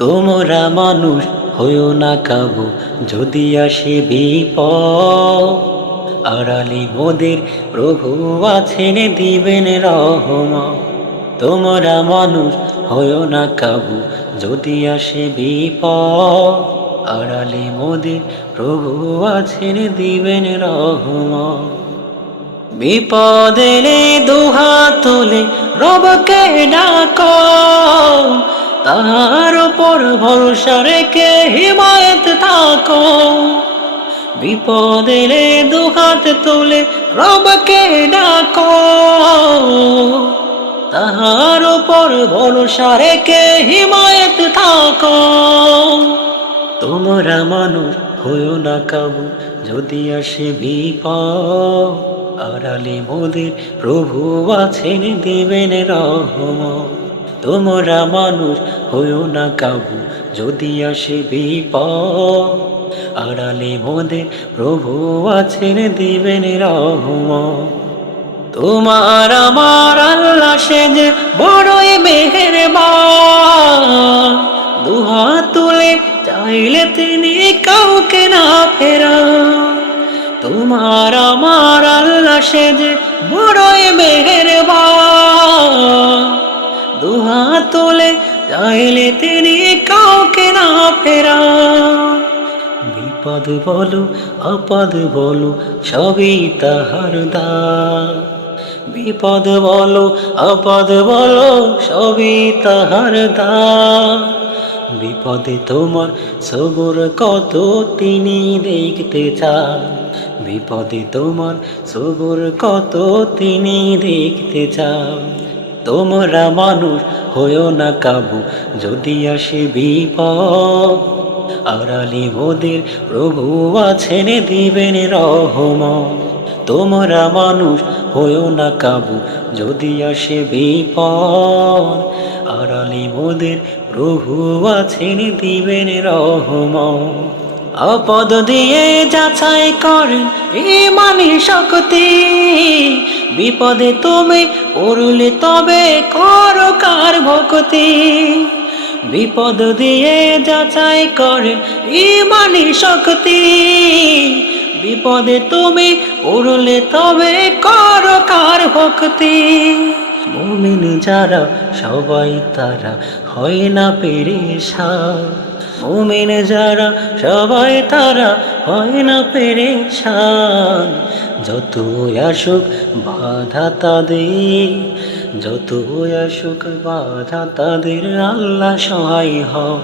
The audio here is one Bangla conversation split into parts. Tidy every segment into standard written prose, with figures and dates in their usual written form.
তোমরা মানুষ হইও না কাবু, যদি আসে বিপদ। আড়ালে মোদের প্রভু আছেন, দিবেন রহমত। তোমরা মানুষ হইও না কাবু, যদি আসে বিপদ। আড়ালে মোদের প্রভু আছেন, দিবেন রহমত। বিপদ এলে দুহাত তুলে রবকে ডাকো, তাহার উপর ভরসা রেখে হিমায়ত থাকো। বিপদ এলে দুহাত তুলে রবকে ডাকো, তাহার উপর ভরসা রেখে হিমায়ত থাকো। তোমরা মানুষ হইও না কাবু, যদি আসে বিপদ। আড়ালে মোদের প্রভু আছেন, দিবেন রহমত। তোমরা মানুষ হইও না কাবু, যদি আসে বিপদ। আড়ালে মোদের প্রভু আছেন, দিবেন রহমত। তোমার আমার আল্লাহ সে যে বড়ই মেহেরবান, দুহাত তুলে চাইলে তিনি কাউকে না ফেরান। তোমার আমার আল্লাহ সে যে বড়ই মেহেরবান, দুহাত তুলে চাইলে তিনি কাউকে না ফেরান। বিপদ বলো আপদ বলো সবই তাহার দান। বিপদ বলো আপদ বলো সবই তাহার দান। বিপদে তোমার সবর কত তিনি দেখতে চান। বিপদে তোমার সবর কত তিনি দেখতে চান। তোমরা মানুষ হইও না কাবু, যদি আসে বিপদ। আড়ালে মোদের প্রভু আছেন, দিবেন রহমত। তোমরা মানুষ হইও না কাবু, যদি আসে বিপদ। আড়ালে মোদের প্রভু আছেন, দিবেন রহমত। আপদ দিয়ে যাচাই করেন ঈমানি শক্তি, বিপদে তুমি পড়লে তবে করো কার ভক্তি। বিপদ দিয়ে যাচাই করেন ঈমানি শক্তি, বিপদে তুমি পড়লে তবে করো কার ভক্তি। মুমিন যারা সবাই তারা হয় না পেরেশান। মুমিন যারা সবাই তারা হয় না পেরেশান। যত আসুক বাধা তাদের, যত আসুক বাধা তাদের, আল্লাহ সহায় হও।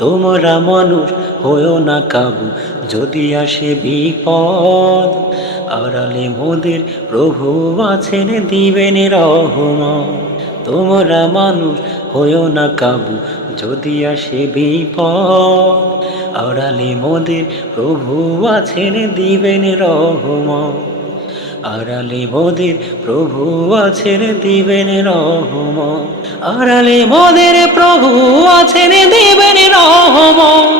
তোমরা মানুষ হইও না কাবু, যদি আসে বিপদ। আড়ালে মোদের প্রভু আছেন, দিবেন রহমত। তোমরা মানুষ হইও না কাবু, যদি আসে বিপদ। আড়ালে মোদের প্রভু আছেন, দিবেন রহমত। আড়ালে মোদের প্রভু আছেন, দিবেন রহমত। আড়ালে মোদের প্রভু আছেন, দিবেন রহমত।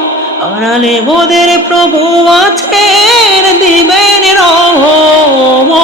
আড়ালে মোদের প্রভু আছেন, দিবেন রহমত।